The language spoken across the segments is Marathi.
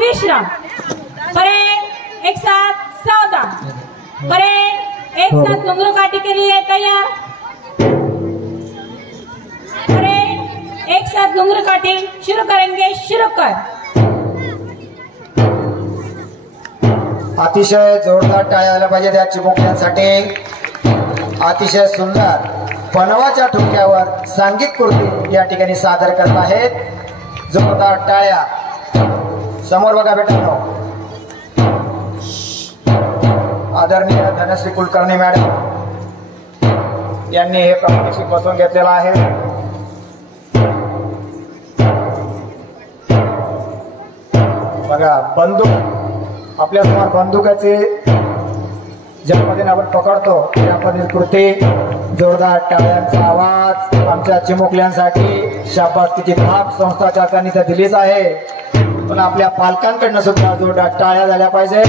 विश्राम। परेड एक साथ सावधान। परेड एक साथ घुंघरू काटी के लिए तैयार। परेड एक साथ घुंघरू काटी शुरू करेंगे। शुरू कर। अतिशय जोरदार टाळ्या झाल्या पाहिजे त्या चिमुकल्यांसाठी। अतिशय सुंदर पनवाच्या ठोक्यावर सांघिक कृती या ठिकाणी सादर करत आहेत। जोरदार टाळ्या। समोर बघा बेटांनो, आदरणीय धनश्री कुलकर्णी मॅडम यांनी हे प्रात्यक्षिक बसवून घेतलेलं आहे। बघा बंदूक आपल्या समोर बंदुकाचे ज्या पद्धतीने आपण पकडतो त्या पद्धतीने कृती। जोरदार टाळ्यांचा आवाज आमच्या चिमुकल्यांसाठी। शाबासकीची थाप संस्था चालकांनी तर दिलीच आहे, पण आपल्या पालकांकडनं सुद्धा जोरदार टाळ्या झाल्या पाहिजे।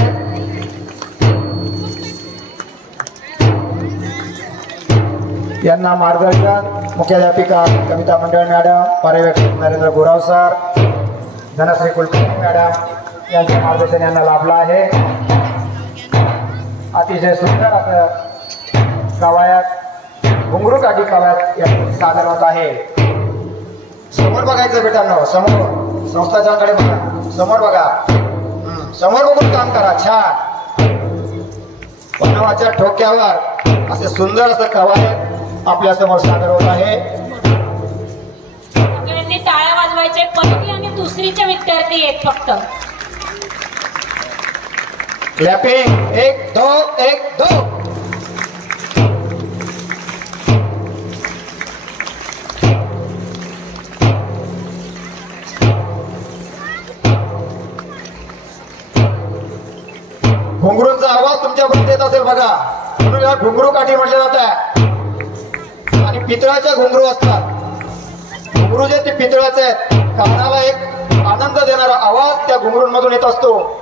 यांना मार्गदर्शन मुख्याध्यापिका कविता मंडळ मॅडम, पर्यवेक्षक नरेंद्र गोराव सर, धनश्री कुलकर्णी मॅडम यांचे मार्गदर्शन यांना लाभलं आहे। अतिशय सुंदर असं कवायत घुंगरू काठी कवायत सादर होत आहे। समोर बघायचं बेटांनो, समोर संस्थाच्याकडे बघा, समोर बघा, समोर बघून काम करा। छान पनवाच्या ठोक्यावर असे सुंदर असं कवायत आपल्या समोर सादर होत आहे। सगळ्यांनी टाळ्या वाजवायचे। पहिली आणि दुसरीचे विद्यार्थी आहेत फक्त। क्लॅपिंग 1 2 1 2। घुंगरूंचा आवाज तुमच्यापर्यंत येत असेल बघा, म्हणून या घुंगरू काठी म्हटले जातात। आणि पितळाच्या घुंगरू असतात। घुंगरू जे ते पितळाचे आहेत, कानाला एक आनंद देणारा आवाज त्या घुंगरूंमधून येत असतो।